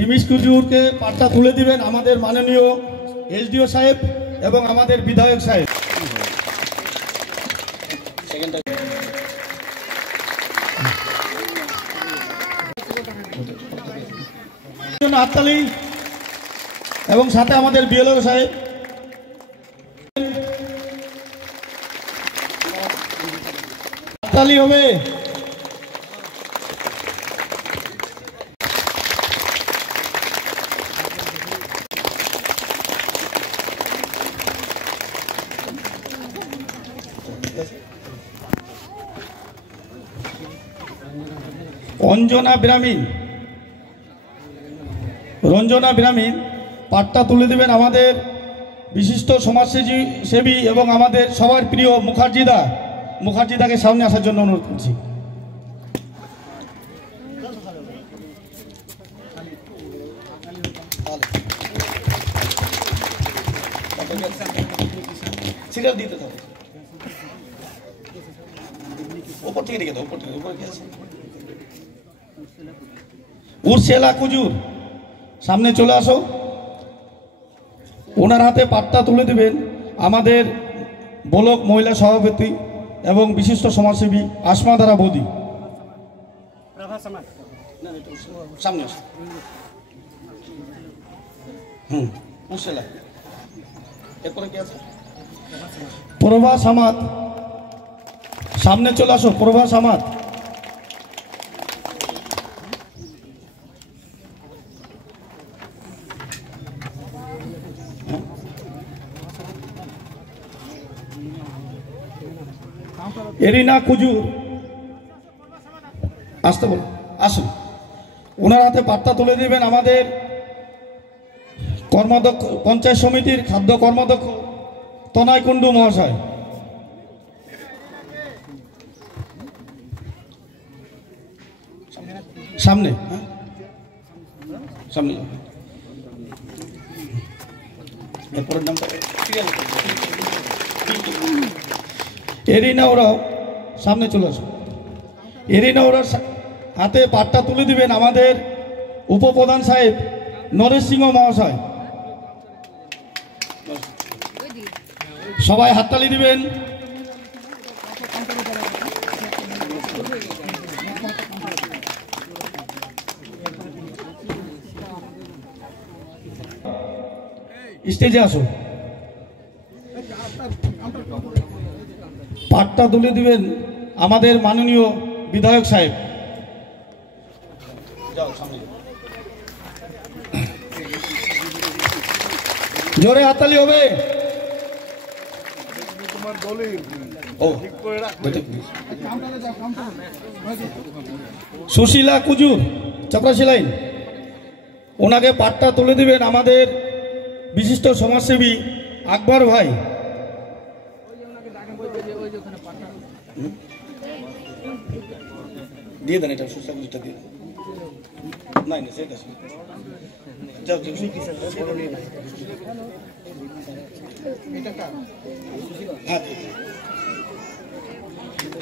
রিমিস কুজুরকে পাটটা তুলে দিবেন আমাদের মাননীয় এসডিও সাহেব এবং আমাদের বিধায়ক সাহেব। হাততালি এবং সাথে আমাদের বিএলও সাহেব। হাততালি হবে। রঞ্জনা ব্রাহ্মণ পাটটা তুলে দেবেন আমাদের বিশিষ্ট সমাজসেবী এবং আমাদের সবার প্রিয় মুখার্জিদাকে সামনে আসার জন্য অনুরোধ করছি। সিরিয়াল দিতে থাকো, উপর থেকে রেখে দাও, উপর থেকে উপরে কি আছে? উর্সেলা কুজুর সামনে চলে আসো। ওনার হাতে পাটটা তুলে দেবেন আমাদের ব্লক মহিলা সভাপতি এবং বিশিষ্ট সমাজসেবী আসমা ধারা বৌদি। সামনে আসো। উর্সেলা, এরপরে কি আছে? প্রভা সামাদ সামনে চলে আসো। প্রভা সামাদ, এরিনা কুজুর আসতে বল, আসুন। ওনার হাতে পাটটা তুলে দেবেন আমাদের কর্মাধ্যক্ষ, পঞ্চায়েত সমিতির খাদ্য কর্মাধ্যক্ষ তনয় কুণ্ডু মহাশয়। সামনে সামনে এরপরের নামটা এরিনা ওরাও সামনে চলে আসো। এরিনা ওরার হাতে পাটটা তুলে দিবেন আমাদের উপপ্রধান সাহেব নরেশ সিংহ মহাশয়। সবাই হাততালি দিবেন। স্টেজে আসো। পাটটা তুলে দিবেন আমাদের মাননীয় বিধায়ক সাহেব। জোরে হাততালি হবে। সুশীলা কুজুর চাপরাশি লাইন, ওনাকে পাটটা তুলে দিবেন আমাদের বিশিষ্ট সমাজসেবী আকবর ভাই। দিয়ে দেন এটা, সুশীলাটা দিয়ে দেন। নাই না সেটা যাও,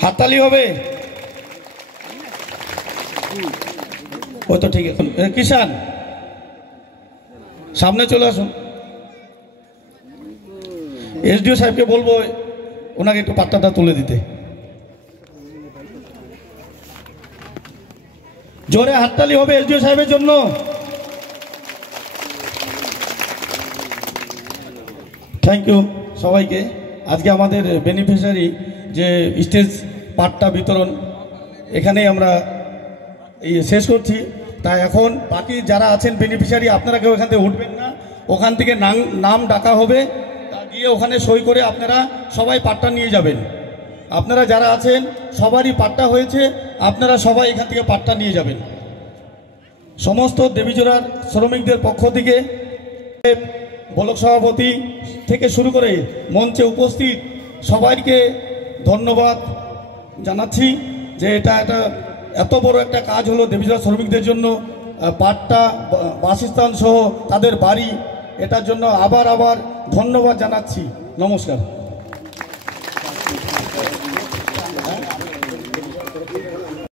হাততালি হবে। ওই তো ঠিক আছে। কিষান সামনে চলে আসুন। এসডিও সাহেবকে বলবো ওনাকে একটু পাট্টাটা তুলে দিতে। জোরে হাততালি হবে এসডিও সাহেবের জন্য। থ্যাংক ইউ সবাইকে। আজকে আমাদের বেনিফিশিয়ারি যে স্টেজ পাট্টা বিতরণ এখানেই আমরা শেষ করছি। তাই এখন বাকি যারা আছেন বেনিফিশিয়ারি, আপনারা কেউ এখান থেকে উঠবেন না। ওখান থেকে নাম ডাকা হবে, গিয়ে ওখানে সই করে আপনারা সবাই পাট্টা নিয়ে যাবেন। আপনারা যারা আছেন সবারই পাট্টা হয়েছে, আপনারা সবাই এখান থেকে পাট্টা নিয়ে যাবেন। সমস্ত দেবীজোড়ার শ্রমিকদের পক্ষ থেকে ব্লক সভাপতি থেকে শুরু করে মঞ্চে উপস্থিত সবাইকে ধন্যবাদ জানাচ্ছি যে এটা এত বড় একটা কাজ হলো দেবীজোড়া শ্রমিকদের জন্য। পাট্টা, বাসস্থান সহ তাদের বাড়ি, এটার জন্য আবার ধন্যবাদ জানাচ্ছি। নমস্কার।